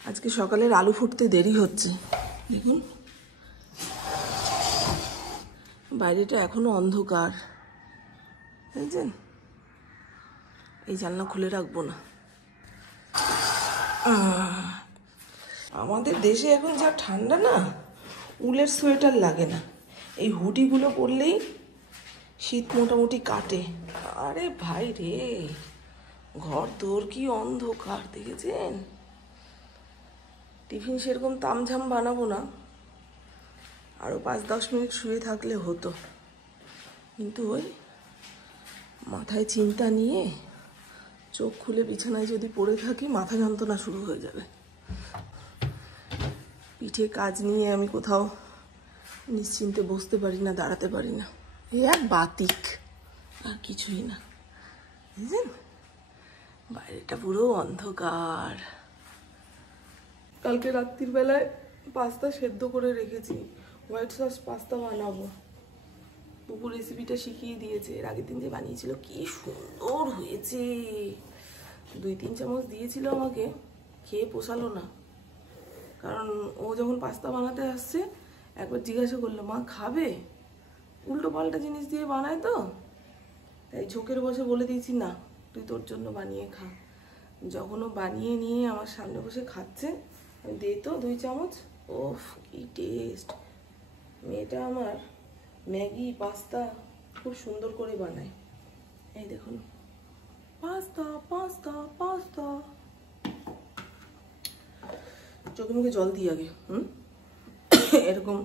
আজকে সকালের আলু ফুটতে দেরি হচ্ছে, দেখুন বাইরেটা এখনো অন্ধকার, বুঝছেন? এই জানলা খুলে রাখবো না। আমাদের দেশে এখন যা ঠান্ডা না, উলের সোয়েটার লাগে না, এই হুডিগুলো পরলেই শীত মোটামুটি কাটে। আরে ভাই রে, ঘর তোর কি অন্ধকার দেখেছেন? টিফিন সেরকম তামঝাম বানাবো না, আরও 5-10 মিনিট শুয়ে থাকলে হতো, কিন্তু ওই মাথায় চিন্তা নিয়ে চোখ খুলে বিছানায় যদি পড়ে থাকি মাথা যন্ত্রণা শুরু হয়ে যাবে। পিঠে কাজ নিয়ে আমি কোথাও নিশ্চিন্তে বসতে পারি না, দাঁড়াতে পারি না। এই আর বাতিক, আর কিছুই না, বুঝলেন? বাইরেটা পুরো অন্ধকার। কালকে রাত্রির বেলায় পাস্তা সেদ্ধ করে রেখেছি, হোয়াইট সস পাস্তা বানাবো। বুবু রেসিপিটা শিখিয়ে দিয়েছে, এর আগের দিন যে বানিয়েছিল কি সুন্দর হয়েছে। 2-3 চামচ দিয়েছিল আমাকে, খেয়ে পোষালো না। কারণ ও যখন পাস্তা বানাতে আসছে একবার জিজ্ঞাসা করলো, মা খাবে? উল্টো পাল্টা জিনিস দিয়ে বানায় তো, তাই ঝোঁকের বসে বলে দিয়েছি না, তুই তোর জন্য বানিয়ে খা। যখন ও বানিয়ে নিয়ে আমার সামনে বসে খাচ্ছে, আমি দে তো 2 চামচ, ওফ কি টেস্ট! মেয়েটা আমার ম্যাগি পাস্তা খুব সুন্দর করে বানায়। এই দেখুন, পাস্তা পাস্তা পাস্তা। চোখে মুখে জল দিই আগে, এরকম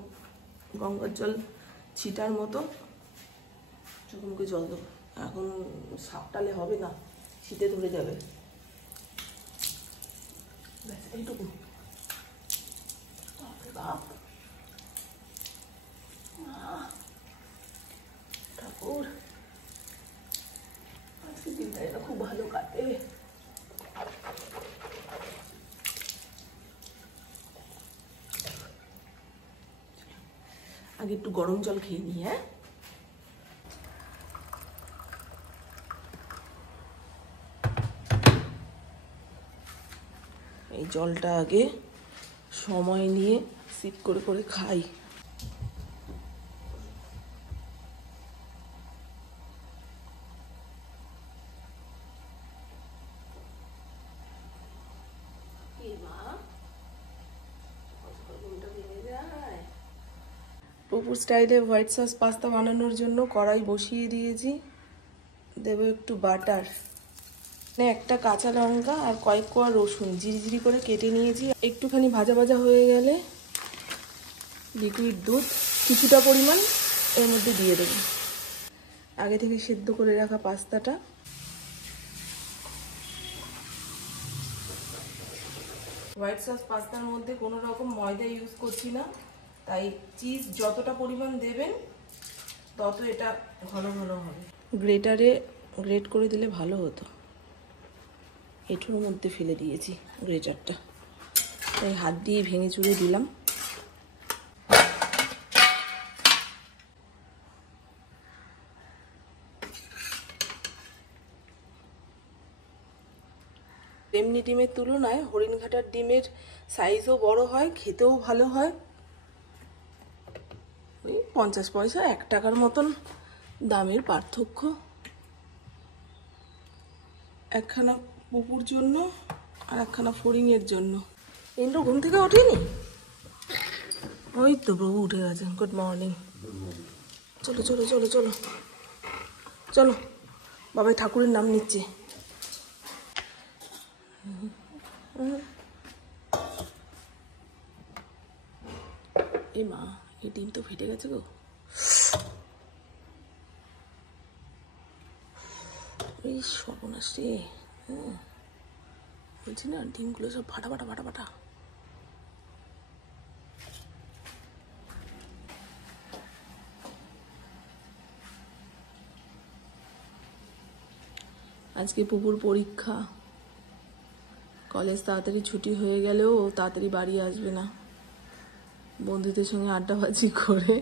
গঙ্গার জল ছিটার মতো চোখে মুখে জল দেবো। এখন সাপটালে হবে না, শীতে ধরে যাবে। ব্যাস এইটুকু। ঠাকুর, আজকে দিনটা এটা খুব ভালো কাটে। আগে একটু গরম জল খেয়ে নিই। হ্যাঁ, এই জলটা আগে সময় নিয়ে সিপ করে করে খাই। পুপুর স্টাইলে হোয়াইট সস পাস্তা বানানোর জন্য কড়াই বসিয়ে দিয়েছি, দেব একটু বাটার, একটা কাঁচা লঙ্কা আর কয়েক কোয়া রসুন জিরি করে কেটে নিয়েছি। একটুখানি ভাজা ভাজা হয়ে গেলে লিকুইড দুধ কিছুটা পরিমাণ এর মধ্যে দিয়ে দেব। আগে থেকে সেদ্ধ করে রাখা পাস্তাটা, হোয়াইট সস পাস্তার মধ্যে কোনো রকম ময়দা ইউজ করছি না, তাই চিজ যতটা পরিমাণ দেবেন তত এটা ঘন ঘন হবে। গ্রেটারে গ্রেট করে দিলে ভালো হতো, এঁঠোর মধ্যে ফেলে দিয়েছি গ্রেটারটা, তাই হাত দিয়ে ভেঙে চুড়ে দিলাম। এমনি ডিমের তুলনায় হরিণঘাটার ডিমের সাইজও বড় হয়, খেতেও ভালো হয়। ওই 50 পয়সা 1 টাকার মতন দামের পার্থক্য। একখানা পুকুর জন্য আর একখানা ফড়িংয়ের জন্য। ইন্দ্র ঘুম থেকে ওঠেনি? ওই তো প্রভু উঠে গেছে। Good morning. চলো চলো চলো চলো চলো, বাবাই ঠাকুরের নাম নিচ্ছে। এই মা, এই ডিম তো ফেটে গেছে গো। এই সর্বনাশ রে, বলছি না ডিমগুলো সব ফাটা ফাটা ফাটা ফাটা। আজকে পুপুর পরীক্ষা, কলেজ তাড়াতাড়ি ছুটি হয়ে গেলেও তাড়াতাড়ি বাড়ি আসবে না। বন্ধুদের সঙ্গে আড্ডাবাজি করে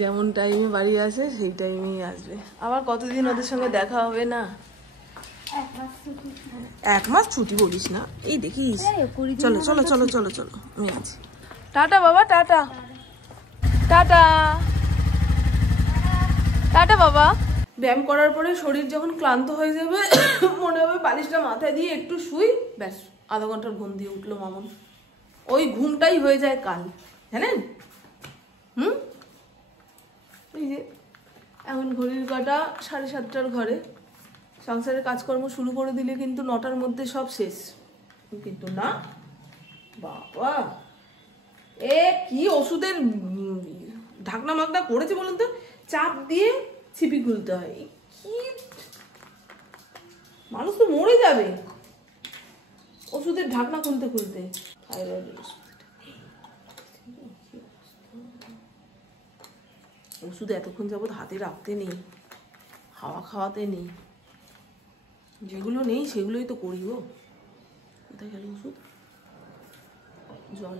যেমন টাইমে বাড়ি আসে সেই টাইমেই আসবে। আবার কতদিন ওদের সঙ্গে দেখা হবে না। 1 মাস ছুটি বলিস না, এই দেখিস। চলো চলো চলো চলো চলো, আমি আছি। টাটা বাবা, টাটা টাটা টাটা বাবা। ব্যায়াম করার পরে শরীর যখন ক্লান্ত হয়ে যাবে মনে হবে বালিশটা মাথায় দিয়ে একটু শুই, ব্যাস আধা ঘন্টার ঘুম দিয়ে উঠলো মামুন। ওই ঘুমটাই হয়ে যায় কাল, জানেন। এই যে এখন ঘড়ির কাঁটা 7:30টার ঘরে। সংসারের কাজকর্ম শুরু করে দিলে কিন্তু 9টার মধ্যে সব শেষ, কিন্তু না বাবা, এ কি ওষুধের ঢাকনা মাকনা করেছে বলুন তো, চাপ দিয়ে ছিপি খুলতে হয়। কি মানুষ তো মরে যাবে ওষুধের ঢাকনা খুলতে খুলতে। ওষুধ এতক্ষণ যাবৎ হাতে রাখতে নেই, হাওয়া খাওয়াতে নেই, যেগুলো নেই সেগুলোই তো করি গো। কোথায় গেল ওষুধ? জল।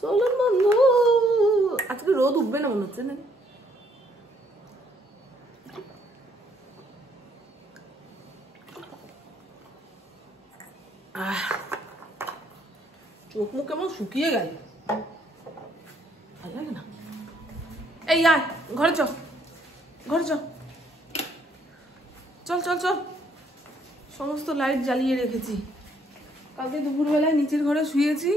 চলুন বন্ধু, আজকে রোদ উঠবে না মনে হচ্ছে না। চোখ মুখ কেমন শুকিয়ে গেল, ভালো লাগে না। এই আয় ঘরে চ, ঘরে চ, চল চল চল। সমস্ত লাইট জ্বালিয়ে রেখেছি। কালকে দুপুরবেলায় নিচের ঘরে শুয়েছি,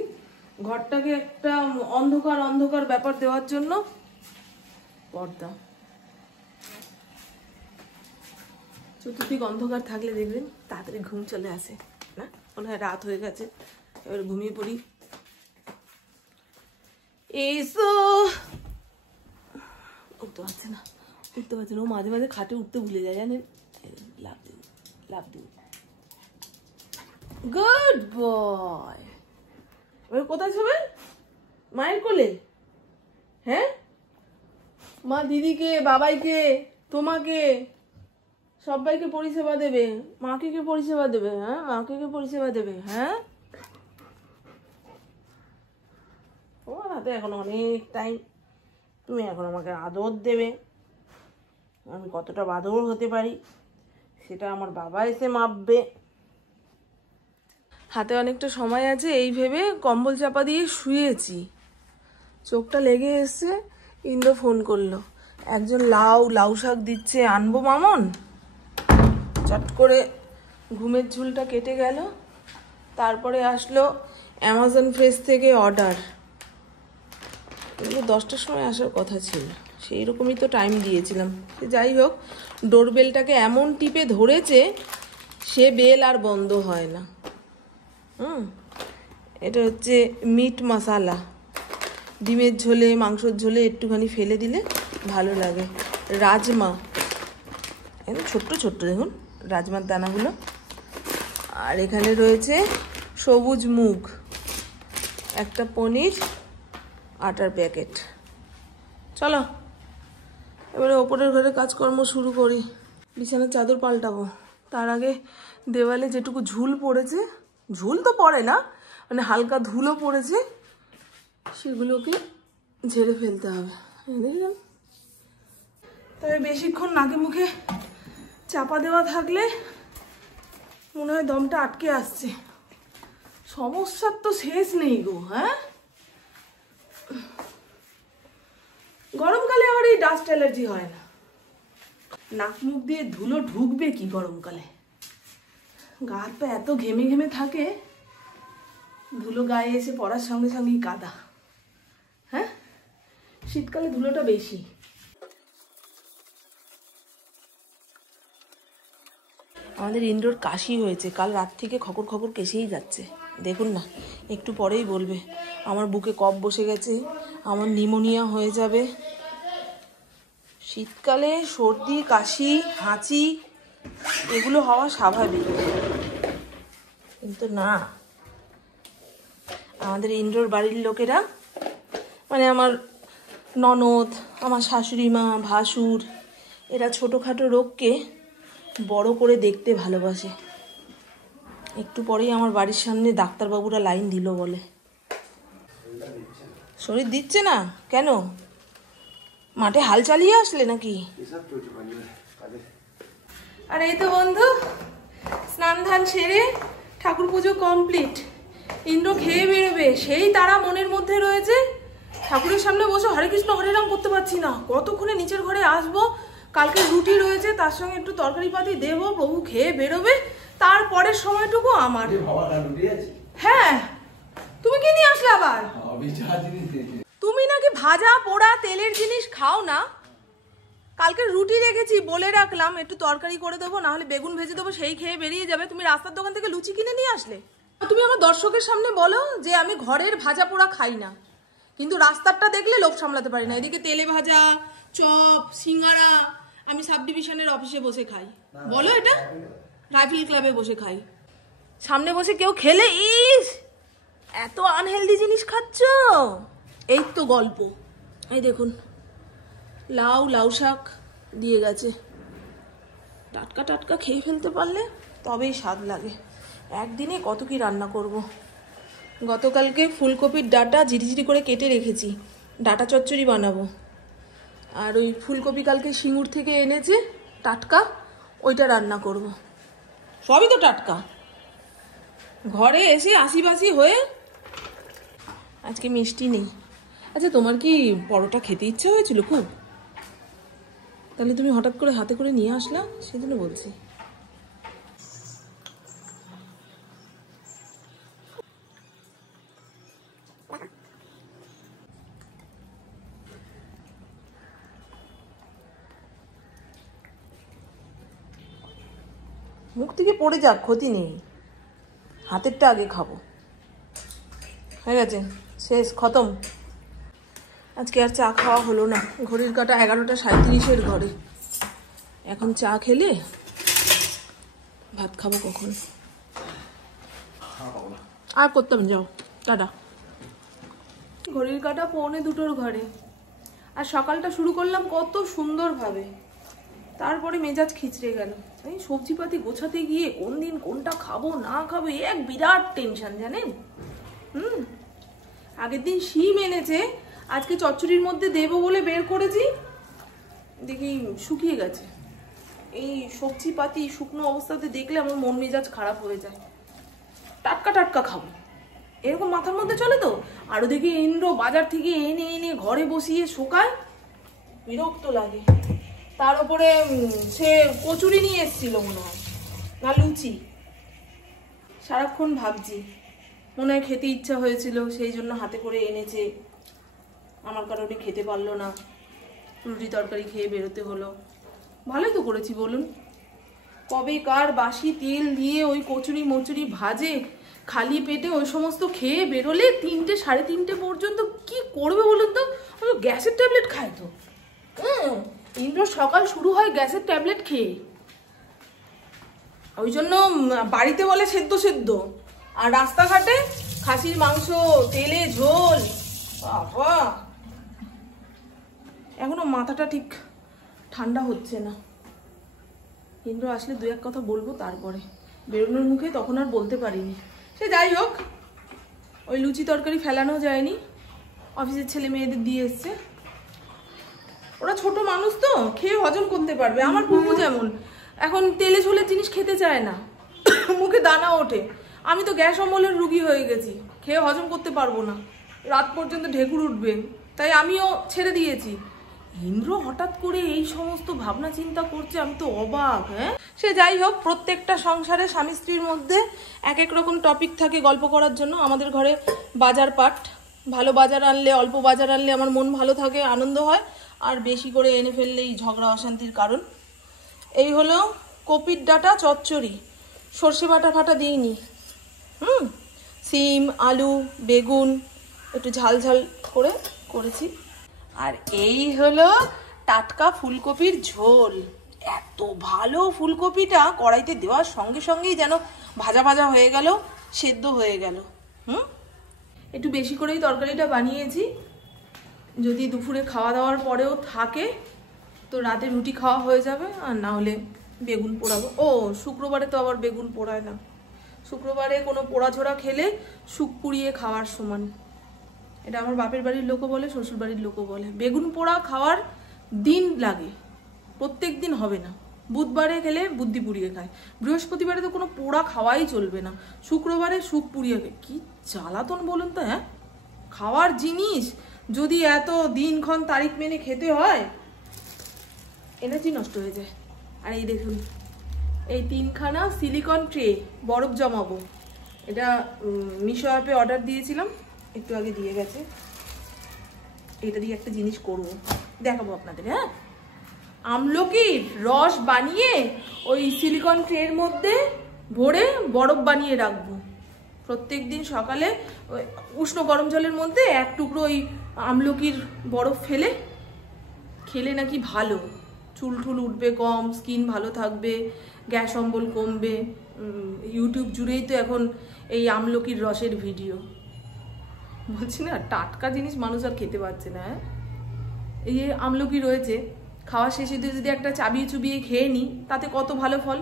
ঘরটাকে একটা অন্ধকার অন্ধকার ব্যাপার দেওয়ার জন্য পর্দা। চতুর্দিক অন্ধকার থাকলে দেখবেন তাড়াতাড়ি ঘুম চলে আসে না, মনে হয় রাত হয়ে গেছে, এবার ঘুমিয়ে পড়ি। এসো, উঠতে পারছে না, উঠতে পারছে না, ও মাঝে মাঝে খাটে উঠতে ভুলে যায় জানেন। লাভ দিন, লাভ দিন, গুড বয়। এবার কোথায় শোবেন? মায়ের কোলে? হ্যাঁ, মা দিদিকে, বাবাইকে, তোমাকে, সবাইকে পরিষেবা দেবে। মাকে কে পরিষেবা দেবে? হ্যাঁ, মাকে কে পরিষেবা দেবে? হ্যাঁ, তোমার হাতে এখন অনেক টাইম, তুমি এখন আমাকে আদর দেবে। আমি কতটা বাদর হতে পারি সেটা আমার বাবা এসে মাপবে। হাতে অনেকটা সময় আছে এই ভেবে কম্বল চাপা দিয়ে শুয়েছি, চোখটা লেগে এসছে। ইন্দ্র ফোন করলো, একজন লাউ শাক দিচ্ছে, আনবো মামন। চট করে ঘুমের ঝুলটা কেটে গেল। তারপরে আসলো অ্যামাজন ফ্রেশ থেকে অর্ডার। এগুলো 10টার সময় আসার কথা ছিল, সেই রকমই তো টাইম দিয়েছিলাম। সে যাই হোক, ডোরবেলটাকে এমন টিপে ধরেছে সে বেল আর বন্ধ হয় না। এটা হচ্ছে মিট মশালা, ডিমের ঝোলে, মাংসের ঝোলে একটুখানি ফেলে দিলে ভালো লাগে। রাজমা, একদম ছোট্ট ছোট্ট দেখুন রাজমার দানাগুলো। আর এখানে রয়েছে সবুজ মুগ, একটা পনির, আটার প্যাকেট। চলো এবারে ওপরের ঘরে কাজকর্ম শুরু করি। বিছানার চাদর পাল্টাবো, তার আগে দেওয়ালে যেটুকু ঝুল পড়েছে, ঝুল তো পড়ে না, মানে হালকা ধুলো পড়েছে, সেগুলোকে ঝেড়ে ফেলতে হবে। দেখলাম তবে বেশিক্ষণ নাকে মুখে চাপা দেওয়া থাকলে মনে হয় দমটা আটকে আসছে। সমস্যার তো শেষ নেই গো। হ্যাঁ, গরমকালে আবার এই ডাস্ট অ্যালার্জি হয় না। নাক মুখ দিয়ে ধুলো ঢুকবে কি গরমকালে? গা হাত পা এত ঘেমে ঘেমে থাকে, ধুলো গায়ে এসে পড়ার সঙ্গে সঙ্গেই কাদা। হ্যাঁ, শীতকালে ধুলোটা বেশি। আমাদের ইন্ডোর কাশি হয়েছে, কাল রাত থেকে খকর খকর কেসেই যাচ্ছে। দেখুন না, একটু পরেই বলবে আমার বুকে কফ বসে গেছে, আমার নিউমোনিয়া হয়ে যাবে। শীতকালে সর্দি, কাশি, হাঁচি এগুলো হওয়া স্বাভাবিক, কিন্তু না, আমাদের ইন্ডোর বাড়ির লোকেরা, মানে আমার ননদ, আমার শাশুড়ি মা, ভাসুর, এরা ছোটোখাটো রোগকে বড় করে দেখতে ভালোবাসে। একটু পরেই আমার বাড়ির সামনে ডাক্তারবাবুরা লাইন দিল বলে। শরীর দিচ্ছে না কেন? মাঠে হাল চালিয়ে আসলে নাকি? আর এই তো বন্ধু স্নান ধান সেরে ঠাকুর পুজো কমপ্লিট। ইন্দ্র খেয়ে বেরোবে সেই তারা মনের মধ্যে রয়েছে। ঠাকুরের সামনে বসে হরে কৃষ্ণ হরে রাম করতে পারছি না, কতক্ষণে নিচের ঘরে আসবো। কালকে রুটি রয়েছে, তার সঙ্গে একটু তরকারি পাতি দেবো, প্রভু খেয়ে বেরোবে, তারপরের সময়টুকু আমার। হ্যাঁ, তুমি কি নিয়ে আসলে আবার? তুমি নাকি ভাজা পোড়া তেলের জিনিস খাও না। কালকে রুটি রেখেছি, বলে রাখলাম একটু তরকারি করে দেবো, না হলে বেগুন ভেজে দেবো, সেই খেয়ে বেরিয়ে যাবে। তুমি রাস্তার দোকান থেকে লুচি কিনে নিয়ে আসলে। তুমি আমার দর্শকের সামনে বলো যে আমি ঘরের ভাজা পোড়া খাই না, কিন্তু রাস্তারটা দেখলে লোভ সামলাতে পারি না। এদিকে তেলে ভাজা, চপ, সিঙ্গারা আমি সাব ডিভিশনের অফিসে বসে খাই। বলো এটা রাইফেল ক্লাবে বসে খাই। সামনে বসে কেউ খেলে ইস এত আনহেলদি জিনিস খাচ্ছ। এই তো গল্প। এই দেখুন লাউ শাক দিয়ে গেছে, টাটকা টাটকা খেয়ে ফেলতে পারলে তবেই স্বাদ লাগে। একদিনে কত কি রান্না করব। গতকালকে ফুলকপির ডাঁটা ঝিরিঝিরি করে কেটে রেখেছি, ডাঁটা চচ্চড়ি বানাবো। আর ওই ফুলকপি কালকে সিঙ্গুর থেকে এনেছে টাটকা, ওইটা রান্না করব। সবই তো টাটকা। ঘরে এসে আশিবাসি হয়ে আজকে মিষ্টি নেই। আচ্ছা, তোমার কি পরোটা খেতে ইচ্ছা হয়েছিল খুব? তাহলে তুমি হঠাৎ করে হাতে করে নিয়ে আসলা, সেজন্য বলছি। মুখ থেকে পড়ে যাক, ক্ষতি নেই, হাতেরটা আগে খাবো। হয়ে গেছে, শেষ, খতম। আজকে আর চা খাওয়া হলো না। ঘড়ির কাঁটা 11টা 37-এর ঘরে। এখন চা খেলে ভাত খাবো কখন? আর করতাম, যাও টাটা। ঘড়ির কাঁটা 1:45-র ঘরে। আর সকালটা শুরু করলাম কত সুন্দরভাবে, তারপরে মেজাজ খিচড়ে গেল। এই সবজিপাতি গোছাতে গিয়ে কোন দিন কোনটা খাবো না খাবো এক বিরাট টেনশন, জানেন। আগের দিন শিম এনেছে, আজকে চচ্চড়ির মধ্যে দেবো বলে বের করেছি, দেখি শুকিয়ে গেছে। এই সবজিপাতি শুকনো অবস্থাতে দেখলে আমার মন মেজাজ খারাপ হয়ে যায়। টাটকা টাটকা খাবো এরকম মাথার মধ্যে চলে তো। আর ওদিকে ইন্দ্র বাজার থেকে এনে এনে ঘরে বসিয়ে শোকায়, বিরক্ত লাগে। তার উপরে সে কচুরি নিয়ে এসেছিল মনে হয়, না লুচি। সারাক্ষণ ভাবছি, মনে হয় খেতে ইচ্ছা হয়েছিল সেই জন্য হাতে করে এনেছে, আমার কারণে খেতে পারলো না, রুটি তরকারি খেয়ে বেরোতে হলো। ভালোই তো করেছি বলুন। কবে কার বাসি তেল দিয়ে ওই কচুরি মচুরি ভাজে, খালি পেটে ওই সমস্ত খেয়ে বেরোলে 3টে 3:30 পর্যন্ত কি করবে বলুন তো? গ্যাসের ট্যাবলেট খায় তো। ইন্দ্র সকাল শুরু হয় গ্যাসের ট্যাবলেট খেয়ে। ওই জন্য বাড়িতে বলে সেদ্ধ সেদ্ধ, আর রাস্তাঘাটে খাসির মাংস, তেলে ঝোল। বাবা, এখনো মাথাটা ঠিক ঠান্ডা হচ্ছে না। ইন্দ্র আসলে 2-1 কথা বলবো, তারপরে বেরোনোর মুখে তখন আর বলতে পারিনি। সে যাই হোক, ওই লুচি তরকারি ফেলানো যায়নি, অফিসের ছেলে মেয়েদের দিয়ে এসছে। ওরা ছোট মানুষ তো, খেয়ে হজম করতে পারবে। আমার বুবু যেমন এখন তেলে ঝোলের জিনিস খেতে চায় না, মুখে দানা ওঠে। আমি তো গ্যাস অম্বলের রুগী হয়ে গেছি, খেয়ে হজম করতে পারবো না, রাত পর্যন্ত ঢেকুর উঠবে, তাই আমিও ছেড়ে দিয়েছি। ইন্দ্র হঠাৎ করে এই সমস্ত ভাবনা চিন্তা করছে, আমি তো অবাক। হ্যাঁ, সে যাই হোক, প্রত্যেকটা সংসারে স্বামী স্ত্রীর মধ্যে এক এক রকম টপিক থাকে গল্প করার জন্য। আমাদের ঘরে বাজার পাট, ভালো বাজার আনলে, অল্প বাজার আনলে আমার মন ভালো থাকে, আনন্দ হয়, আর বেশি করে এনে ফেললেই ঝগড়া অশান্তির কারণ। এই হলো কপির ডাঁটা চচ্চড়ি, সর্ষে বাটা ফাটা দিইনি। সিম, আলু, বেগুন একটু ঝাল ঝাল করে করেছি। আর এই হলো টাটকা ফুলকপির ঝোল। এত ভালো ফুলকপিটা কড়াইতে দেওয়ার সঙ্গে সঙ্গেই যেন ভাজা ভাজা হয়ে গেল, সেদ্ধ হয়ে গেল। একটু বেশি করেই তরকারিটা বানিয়েছি, যদি দুপুরে খাওয়া দাওয়ার পরেও থাকে তো রাতে রুটি খাওয়া হয়ে যাবে, আর না হলে বেগুন পোড়াবো। ও, শুক্রবারে তো আবার বেগুন পোড়ায় না। শুক্রবারে কোনো পোড়াঝোড়া খেলে শুক পুড়িয়ে খাওয়ার সমান। এটা আমার বাপের বাড়ির লোকও বলে, শ্বশুর বাড়ির লোকও বলে। বেগুন পোড়া খাওয়ার দিন লাগে, প্রত্যেক দিন হবে না। বুধবারে খেলে বুদ্ধি পুড়িয়ে খায়, বৃহস্পতিবারে তো কোনো পোড়া খাওয়াই চলবে না, শুক্রবারে সুখ পুড়িয়ে খায়। কি জ্বালাতন বলুন তো। হ্যাঁ, খাওয়ার জিনিস যদি এত দিনক্ষণ তারিখ মেনে খেতে হয়, এনার্জি নষ্ট হয়ে যায়। আর এই দেখুন, এই 3খানা সিলিকন ট্রে বরফ জমাবো, এটা মিশো অ্যাপে অর্ডার দিয়েছিলাম, একটু আগে দিয়ে গেছে। এটা দিয়ে একটা জিনিস করব, দেখাবো আপনাদের। হ্যাঁ, আমলকির রস বানিয়ে ওই সিলিকন ট্রের মধ্যে ভরে বরফ বানিয়ে রাখবো। প্রত্যেক দিন সকালে উষ্ণ গরম জলের মধ্যে এক টুকরো ওই আমলকির বরফ ফেলে খেলে নাকি ভালো, চুল টুল উঠবে কম, স্কিন ভালো থাকবে, গ্যাস অম্বল কমবে। ইউটিউব জুড়েই তো এখন এই আমলকির রসের ভিডিও। বলছি না, টাটকা জিনিস মানুষ আর খেতে পারছে না। এই যে আমলকি রয়েছে, খাওয়া শেষে যদি একটা চাবিয়ে চুবিয়ে খেয়ে নিই, তাতে কত ভালো ফল।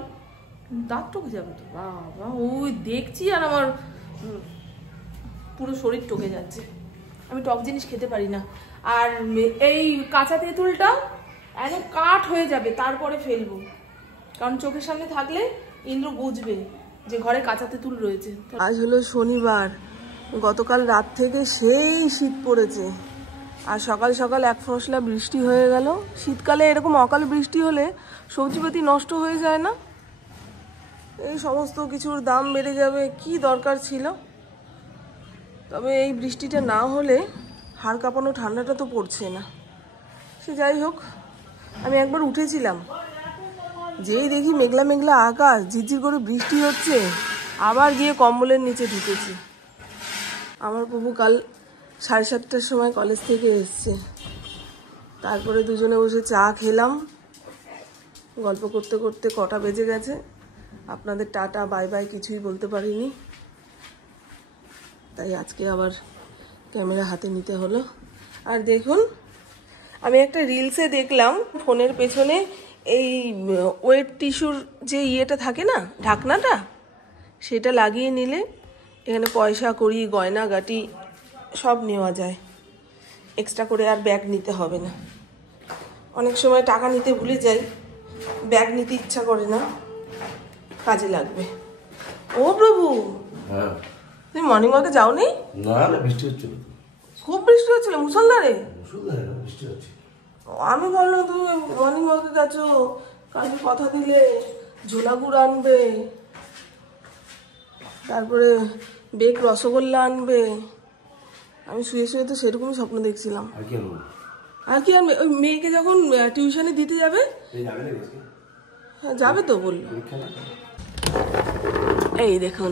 দাঁত টকে যাবে তো বাবা, ওই দেখছি আর আমার পুরো শরীর টকে যাচ্ছে। আমি টক জিনিস খেতে পারি না। আর এই কাঁচা তেঁতুলটা একদম কাঠ হয়ে যাবে, তারপরে ফেলবো, কারণ চোখের সামনে থাকলে ইন্দ্র বুঝবে যে ঘরে কাঁচা তেঁতুল রয়েছে। আজ হলো শনিবার, গতকাল রাত থেকে সেই শীত পড়েছে, আর সকাল সকাল এক ফসলা বৃষ্টি হয়ে গেল। শীতকালে এরকম অকাল বৃষ্টি হলে সবজিপাতি নষ্ট হয়ে যায় না? এই সমস্ত কিছুর দাম বেড়ে যাবে, কি দরকার ছিল? তবে এই বৃষ্টিটা না হলে হাড় কাঁপানো ঠান্ডাটা তো পড়ছে না। সে যাই হোক, আমি একবার উঠেছিলাম, যেই দেখি মেঘলা মেঘলা আকাশ, ঝিরঝির করে বৃষ্টি হচ্ছে, আবার গিয়ে কম্বলের নিচে ঢুকেছি। আমার প্রভু কাল 7:30টার সময় কলেজ থেকে এসছে, তারপরে দুজনে বসে চা খেলাম, গল্প করতে করতে কটা বেজে গেছে। আপনাদের টাটা বাই বাই কিছুই বলতে পারিনি, তাই আজকে আবার ক্যামেরা হাতে নিতে হলো। আর দেখুন, আমি একটা রিলসে দেখলাম ফোনের পেছনে এই ওয়েট টিস্যুর যে ইয়েটা থাকে না, ঢাকনাটা, সেটা লাগিয়ে নিলে এখানে পয়সা কড়ি গয়না গাটি সব নেওয়া যায়, এক্সট্রা করে আর ব্যাগ নিতে হবে না। অনেক সময় টাকা নিতে ভুলে যাই, ব্যাগ নিতে ইচ্ছা করে না, কাজে লাগবে। ও প্রভু, হ্যাঁ, তুমি মর্নিং ওয়াকে যাওনি? না না, বৃষ্টি হচ্ছিল, খুব বৃষ্টি হচ্ছিল, মুষলধারে? বৃষ্টি হচ্ছে। আমি ভাবলাম তুমি মর্নিং ওয়াকে গেছো, কালকে কথা দিলে ঝোলা গুড় আনবে, তারপরে বেক রসগোল্লা আনবে। আমি শুয়ে শুয়ে তো সেরকমই স্বপ্ন দেখছিলাম। আর কি আনবে? ওই মেয়েকে যখন টিউশনে দিতে যাবে। হ্যাঁ যাবে তো বললো। এই দেখুন,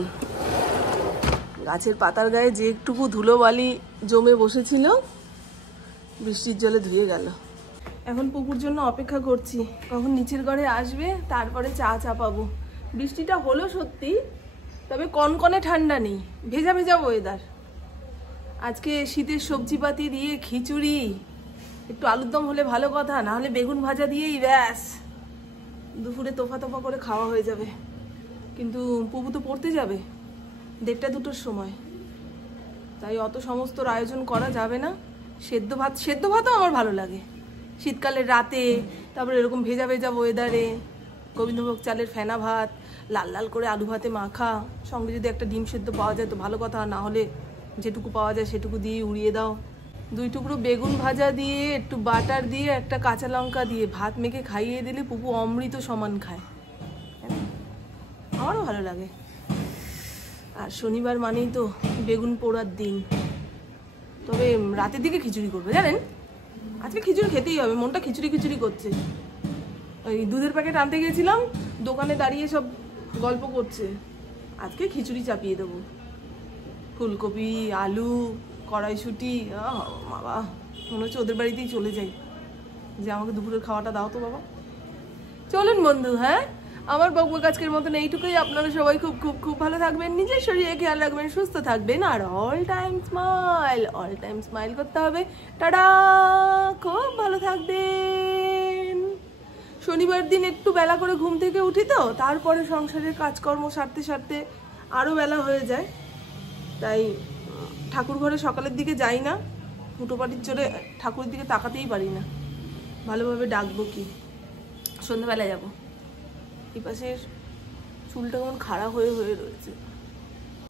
গাছের পাতার গায়ে যে একটুকু ধুলোবালি জমে বসেছিল, বৃষ্টির জলে ধুয়ে গেল। এখন পুকুর জন্য অপেক্ষা করছি, কখন নিচের ঘরে আসবে, তারপরে চা চাপাবো। বৃষ্টিটা হলো সত্যি, তবে কনকনে ঠান্ডা নেই, ভেজা ভেজা ওয়েদার। আজকে শীতের সবজিপাতি দিয়ে খিচুড়ি, একটু আলুর দম হলে ভালো কথা, না হলে বেগুন ভাজা দিয়েই ব্যাস দুপুরে তোফা তোফা করে খাওয়া হয়ে যাবে। কিন্তু পুপু তো পড়তে যাবে 1:30-2টোর সময়, তাই অত সমস্তর আয়োজন করা যাবে না। সেদ্ধ ভাতও আমার ভালো লাগে শীতকালের রাতে, তারপরে এরকম ভেজা ভেজা ওয়েদারে গোবিন্দভোগ চালের ফেনা ভাত, লাল লাল করে আলু ভাতে মাখা, সঙ্গে যদি একটা ডিম সেদ্ধ পাওয়া যায় তো ভালো কথা, না হলে যেটুকু পাওয়া যায় সেটুকু দিয়ে উড়িয়ে দাও। 2 টুকরো বেগুন ভাজা দিয়ে, একটু বাটার দিয়ে, একটা কাঁচা লঙ্কা দিয়ে ভাত মেখে খাইয়ে দিলে পুপু অমৃত সমান খায়, আমারও ভালো লাগে। আর শনিবার মানেই তো বেগুন পোড়ার দিন। তবে রাতের দিকে খিচুড়ি করবে জানেন, আজকে খিচুড়ি খেতেই হবে, মনটা খিচুড়ি খিচুড়ি করছে। ওই দুধের প্যাকেট আনতে গিয়েছিলাম, দোকানে দাঁড়িয়ে সব গল্প করছে, আজকে খিচুড়ি চাপিয়ে দেবো। ফুলকপি, আলু, কড়াইশুঁটি, বাবা মনে হচ্ছে ওদের বাড়িতেই চলে যাই, যে আমাকে দুপুরের খাওয়াটা দাও তো বাবা। চলুন বন্ধু, হ্যাঁ আমার বকবক আজকের মতন এইটুকুই। আপনারা সবাই খুব খুব খুব ভালো থাকবেন, নিজের শরীরে খেয়াল রাখবেন, সুস্থ থাকবেন, আর অল টাইম স্মাইল করতে হবে। টাটা, খুব ভালো থাকবেন। শনিবার দিন একটু বেলা করে ঘুম থেকে উঠি তো, তারপরে সংসারের কাজকর্ম সারতে সারতে আরও বেলা হয়ে যায়, তাই ঠাকুর ঘরে সকালের দিকে যাই না, হুটোপাটির চড়ে ঠাকুরের দিকে তাকাতেই পারি না। ভালোভাবে ডাকবো কি, সন্ধ্যাবেলা যাবো। এই পাশের চুলটা কেমন খাড়া হয়ে হয়ে রয়েছে।